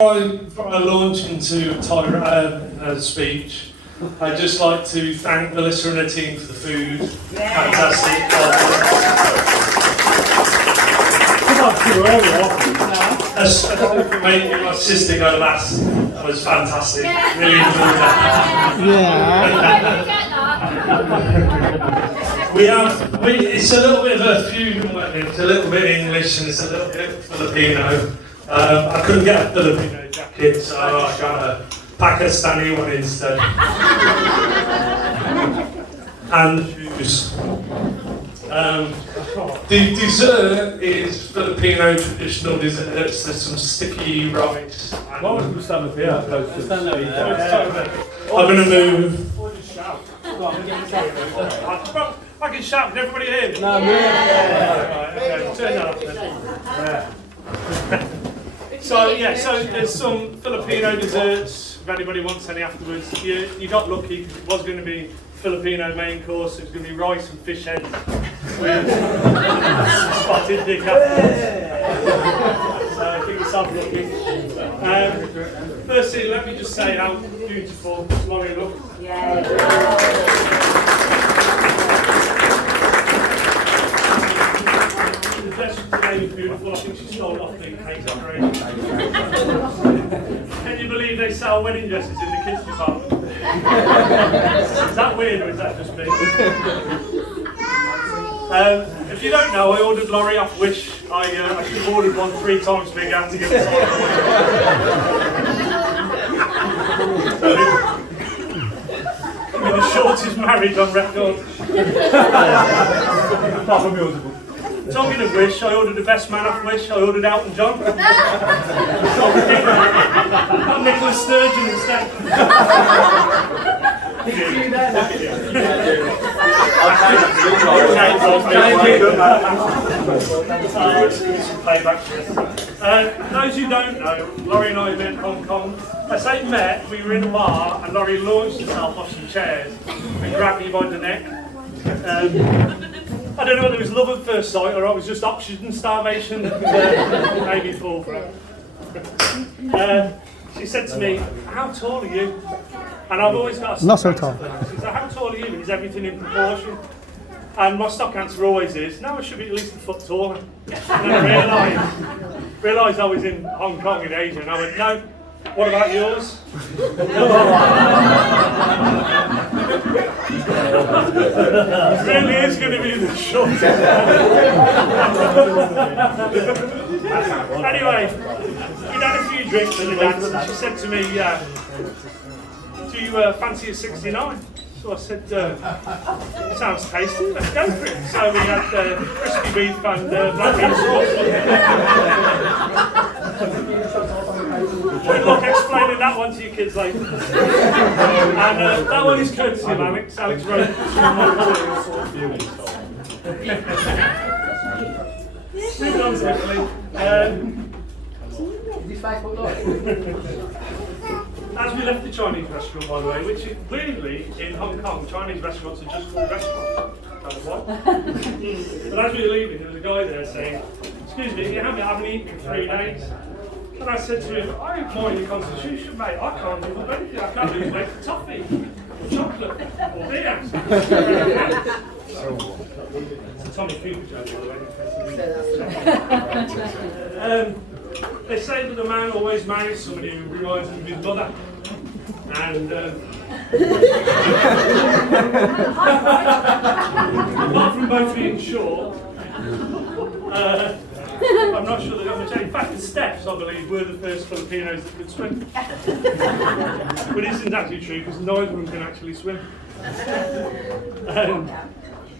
Before I launch into Speach, I'd just like to thank Melissa and her team for the food. Fantastic. Making my sister go last was fantastic. Really enjoyed that. It's a little bit of a fusion. It's a little bit English and it's a little bit Filipino. I couldn't get a Filipino jacket, so I got a Pakistani one instead. And shoes. The dessert is Filipino traditional desserts. There's some sticky rice. Why don't we stand up here? I'm going to move. I can shout, can everybody hear me? No, turn that off then. So there's some Filipino desserts. If anybody wants any afterwards, you got lucky because it was going to be Filipino main course. It was going to be rice and fish heads with spotted dick afterwards. So I think it's up lucky. Firstly, let me just say how beautiful Laurie looks. The dress today was beautiful. I think she stole off the cake decoration. Can you believe they sell wedding dresses in the kids department? Is that weird or is that just me? If you don't know, I ordered Laurie off Wish. I should have ordered one 3 times bigger to get the size. I mean, the shortest marriage on record. Talking of Wish, I ordered the best man off Wish. I ordered Elton John. Got Nicholas Sturgeon instead. Those who don't know, Laurie and I met in Hong Kong. I say met, we were in a bar and Laurie launched herself off some chairs and grabbed me by the neck. I don't know whether it was love at first sight or I was just oxygen starvation that made me fall for it. She said to me, "How tall are you?" And I've always got a not so tall. She said, "How tall are you? And is everything in proportion?" And my stock answer always is, "No, I should be at least a foot taller." And then I realised I was in Hong Kong in Asia, and I went, "No, what about yours?" It really is going to be the shortest. Anyway, we'd had a few drinks at the dance, and she said to me, "Do you fancy a 69? So I said, "Sounds tasty, let's go for it." So we had crispy beef and black bean sauce. Good luck explaining that one to your kids later. And that one is courtesy of Alex. Alex wrote moving on quickly. As we left the Chinese restaurant, by the way, which is weirdly in Hong Kong, Chinese restaurants are just called restaurants. But as we were leaving, there was a guy there saying, "Excuse me, you haven't eaten in 3 days." And I said to him, "I ignore your constitution, mate. I can't give up anything. I can't lose weight for toffee, or chocolate, or beer." It's a Tommy Cooper joke, by the way. They say that a man always marries somebody who reminds him of his mother. And apart from both being short, I'm not sure that got much. In fact, the Steps, I believe, were the first Filipinos that could swim. But it isn't actually true because neither of them can actually swim.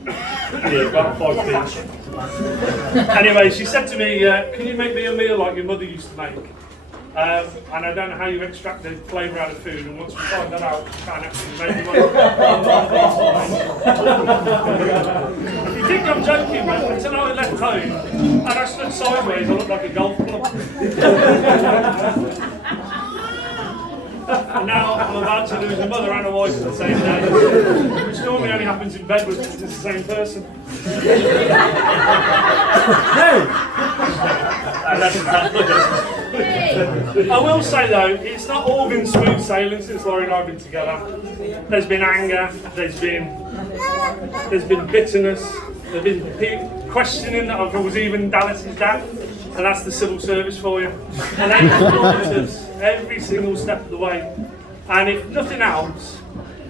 Yeah, about 5 feet. Anyway, she said to me, "Can you make me a meal like your mother used to make?" And I don't know how you extract the flavour out of food, and once we find that out, we can't actually make one. You think I'm joking, but until I left home and I stood sideways, I looked like a golf club. And now I'm about to lose a mother and a wife at the same day, which normally only happens in bed with the same person. No! I will say though, it's not all been smooth sailing since Laurie and I have been together. There's been anger, there's been bitterness, there's been questioning that I was even Dallas's dad, and that's the civil service for you. And they support us every single step of the way. And if nothing else,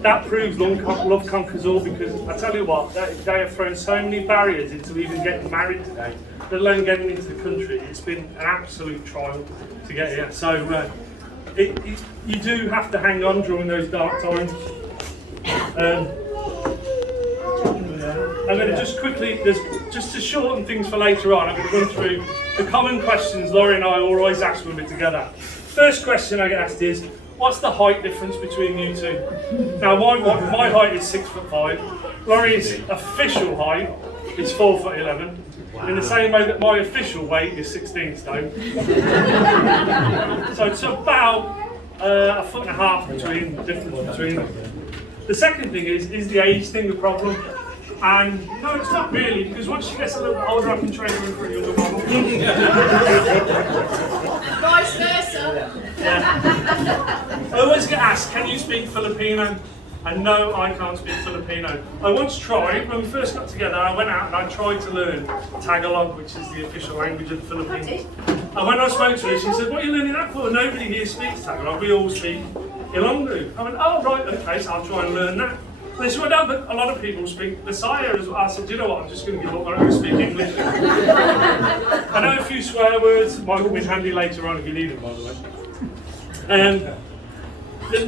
that proves love conquers all, because I tell you what, they have thrown so many barriers into even getting married today, let alone getting into the country. It's been an absolute trial to get here. So you do have to hang on during those dark times. I'm going to just quickly, just to shorten things for later on, I'm going to run through the common questions Laurie and I always ask when we're together. First question I get asked is, what's the height difference between you two? Now, my height is 6'5". Laurie's official height is 4'11", in the same way that my official weight is 16 stone. So it's about a foot and a half difference between them. The second thing is the age thing the problem? And no, it's not really, because once she gets a little older, I can train her for a younger model. Vice versa. I always get asked, can you speak Filipino? And no, I can't speak Filipino. I once tried, when we first got together, I went out and I tried to learn Tagalog, which is the official language of the Philippines. And when I spoke to her, she said, what are you learning that for? Nobody here speaks Tagalog, we all speak Ilonggo. I went, oh right, okay, so I'll try and learn that. They said, well, no, but a lot of people speak Messiah as well. I said, do you know what, I'm just going to give up, I'm going to speak English. I know a few swear words, might come in handy later on if you need them, by the way.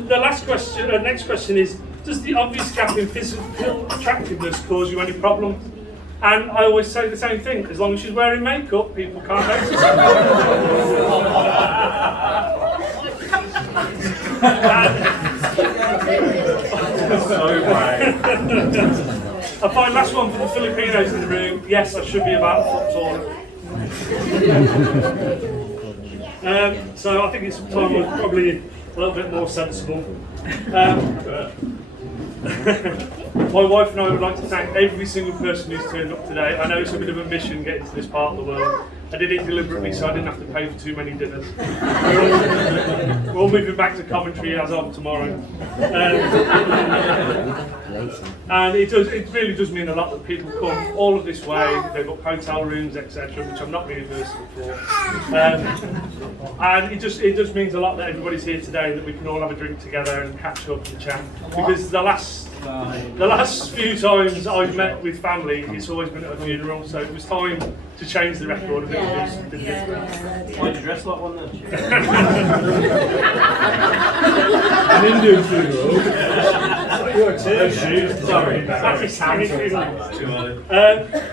The last question, next question is, does the obvious gap in physical attractiveness cause you any problems? And I always say the same thing, as long as she's wearing makeup, people can't notice it. I find last one for the Filipinos in the room, yes, I should be about a foot taller. So I think it's time was probably a little bit more sensible. My wife and I would like to thank every single person who's turned up today. I know it's a bit of a mission getting to this part of the world. I did it deliberately so I didn't have to pay for too many dinners. We're all moving back to Coventry as of tomorrow. And it really does mean a lot that people come all of this way. They've got hotel rooms, etc., which I'm not reimbursing for. And it just means a lot that everybody's here today, that we can all have a drink together and catch up and chat. Because the last few times I've met with family, it's always been at a funeral, so it was time to change the record a bit and do something different. Why did you dress like one then? An Indian funeral. Sorry.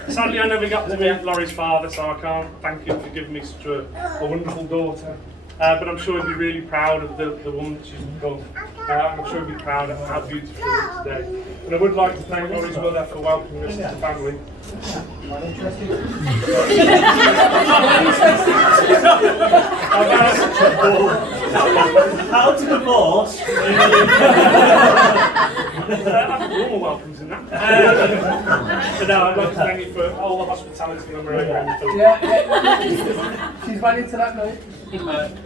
Sadly, I never got to meet Laurie's father, so I can't thank him for giving me such a wonderful daughter. But I'm sure he'd be really proud of the woman that she's become. I'm sure he'd be proud of how beautiful she is today. And I would like to thank Laurie's mother for welcoming us as a family. How to divorce? Normal welcomes in that. But no, I'd like to thank you for all the hospitality on the road around the film. Yeah. She's right into that now.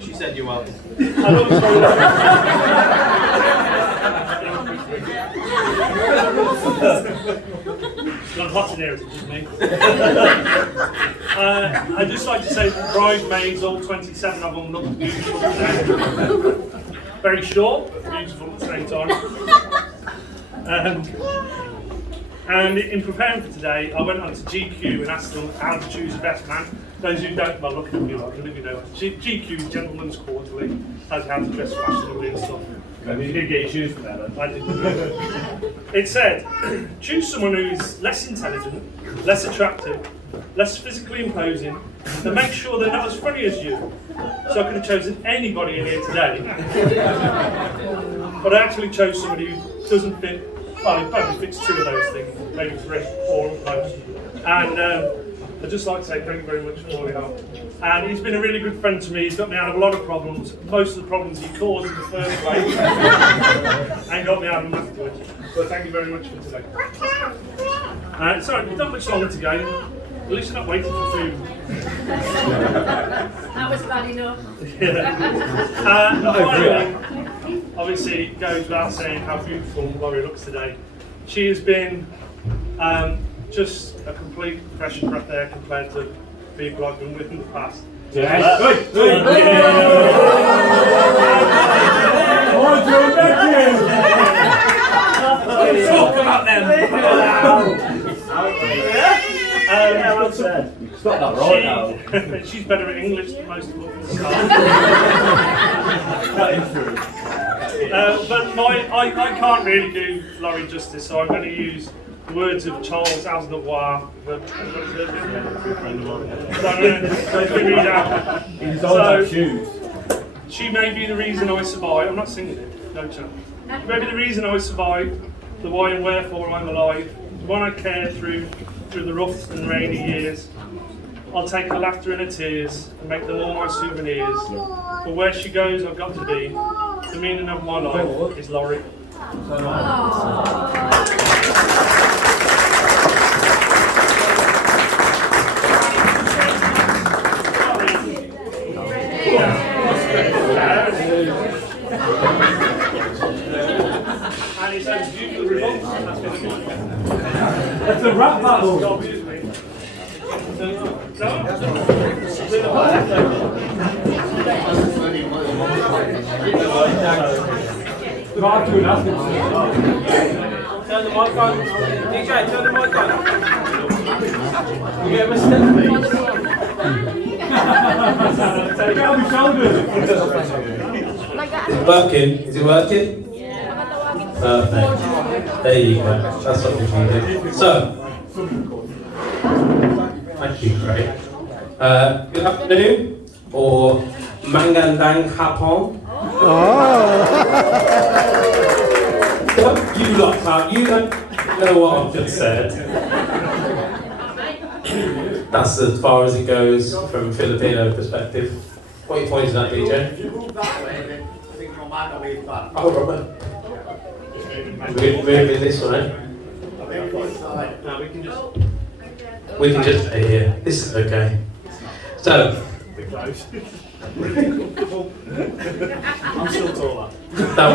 She said you're welcome. And also, got hot in here, it's just me. I'd just like to say that the bridesmaids, all 27 of them, look beautiful today. Very short, but beautiful at the same time. And in preparing for today, I went on to GQ and asked them how to choose the best man. Those who don't, well, look at me, like, let me know. GQ is Gentleman's Quarterly, tells you how to dress fashionably and stuff. You did get your shoes from there, I did. It said, choose someone who is less intelligent, less attractive, less physically imposing, and make sure they're not as funny as you. So I could have chosen anybody in here today. But I actually chose somebody who doesn't fit, well, he probably fits two of those things, maybe three, four at most. And I'd just like to say thank you very much for all your help. And he's been a really good friend to me. He's got me out of a lot of problems. Most of the problems he caused in the first place. And got me out of them afterwards. But thank you very much for today. Sorry, we've not much longer to go. At least you're not waiting for food. That was bad enough. And finally, obviously, it goes without saying how beautiful Laurie looks today. She has been just a complete fresh breath air compared to people I've been with in the past. Yes. Talk about them. Stop that right now. She's better at English than most of us. That is true. But I can't really do Laurie justice, so I'm going to use the words of Charles Aznavour. So, she may be the reason I survive. I'm not singing it, no chance. Maybe the reason I survived, the why and wherefore I'm alive, the one I care through the rough and rainy years. I'll take her laughter and her tears and make them all my souvenirs. But where she goes, I've got to be. The meaning of my life is Laurie. And it's a beautiful result. That's a rap battle. Turn the mic on. DJ, turn the mic on. You get a selfie. Take out your shoulders. Is it working? Is it working? Perfect. There you go. That's what we needed. So, thank you, Craig. Good afternoon, or Mangandang Hapon. You lot can't, you don't know what I've just said. That's as far as it goes from a Filipino perspective. What are you pointing at, DJ? If you move that way, then I think my man will be back. Oh, Robert. Moving this way. I think this side. No, We can just stay here. This is okay. So, I'm still taller. that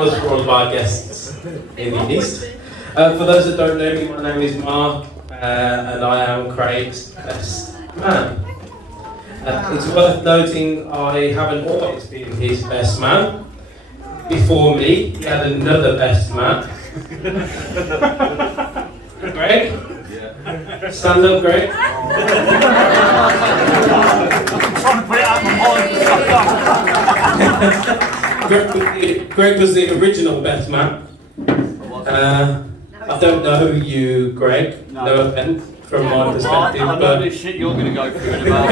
was for all of our guests in the East. For those that don't know me, my name is Mark, and I am Craig's best man. It's worth noting I haven't always been his best man. Before me, he had another best man. Greg? Yeah. Stand up, Greg. Greg was the original best man. I don't know you, Greg. No offense from my perspective, I know but this shit you're going to go through in about.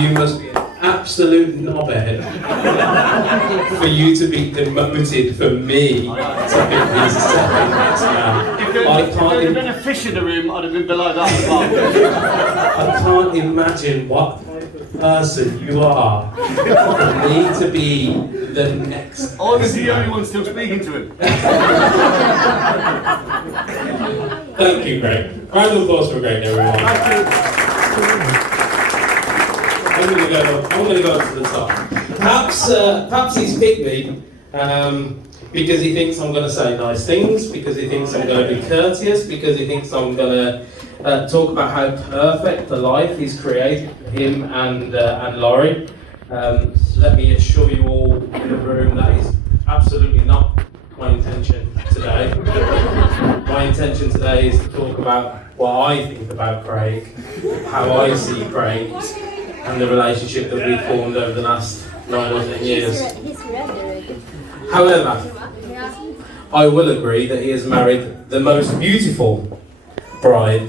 you must be an absolute knobhead for you to be demoted for me to be the second best man. If there had been a fish in the room, I'd have been below that as well. I can't imagine what person you are for me to be the next. I was the only one still speaking to him. Thank you, Greg. Round of applause for Greg, everyone. I'm going to go up to the top. Perhaps he's picked me because he thinks I'm going to say nice things, because he thinks I'm going to be courteous, because he thinks I'm going to talk about how perfect a life he's created for him and Laurie. Let me assure you all in the room that is absolutely not my intention today. My intention today is to talk about what I think about Craig, how I see Craig, and the relationship that we've formed over the last 9 or 10 years. However, I will agree that he has married the most beautiful bride